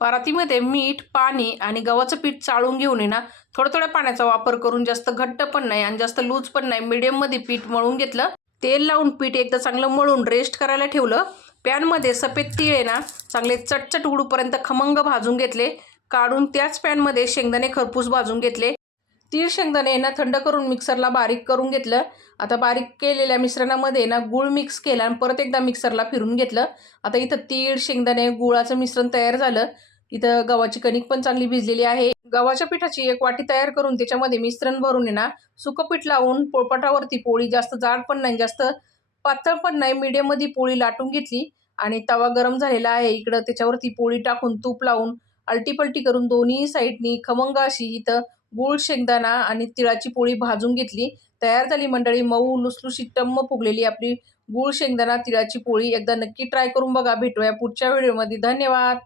परातीमध्ये मीठ पाणी आणि गव्हाचं पीठ चाळून घेऊन आहे ना थोड्या थोड्या पाण्याचा वापर करून जास्त घट्ट पण नाही आणि जास्त लूज पण नाही मिडियममध्ये पीठ मळून घेतलं. तेल लावून पीठ एकदा चांगलं मळून रेस्ट करायला ठेवलं. पॅनमध्ये सफेद तीळ आहे ना चांगले चटचट उडूपर्यंत खमंग भाजून घेतले. काढून त्याच पॅनमध्ये शेंगदाणे खरपूस भाजून घेतले. तीळ शेंगदाणे ना थंड करून मिक्सरला बारीक करून घेतलं. आता बारीक केलेल्या मिश्रणामध्ये ना गूळ मिक्स केला आणि परत एकदा मिक्सरला फिरून घेतलं. आता इथं तीळ शेंगदाणे गुळाचं मिश्रण तयार झालं. इथं गव्हाची कणिक पण चांगली भिजलेली आहे. गव्हाच्या पिठाची एक वाटी तयार करून त्याच्यामध्ये मिश्रण भरून येणार सुकं पीठ लावून पोळपाटावरती पोळी जास्त जाड पण नाही जास्त पातळ पण नाही मीडियममध्ये पोळी लाटून घेतली आणि तवा गरम झालेला आहे. इकडं त्याच्यावरती पोळी टाकून तूप लावून अलटीपलटी करून दोन्ही साईडनी खमंग अशी इथं गूळ शेंगदाणा आणि तिळाची पोळी भाजून घेतली. तयार झाली मंडळी मऊ लुसलुशी टम्म फुगलेली आपली गूळ शेंगदाणा तिळाची पोळी. एकदा नक्की ट्राय करून बघा. भेटूया पुढच्या व्हिडिओमध्ये. धन्यवाद!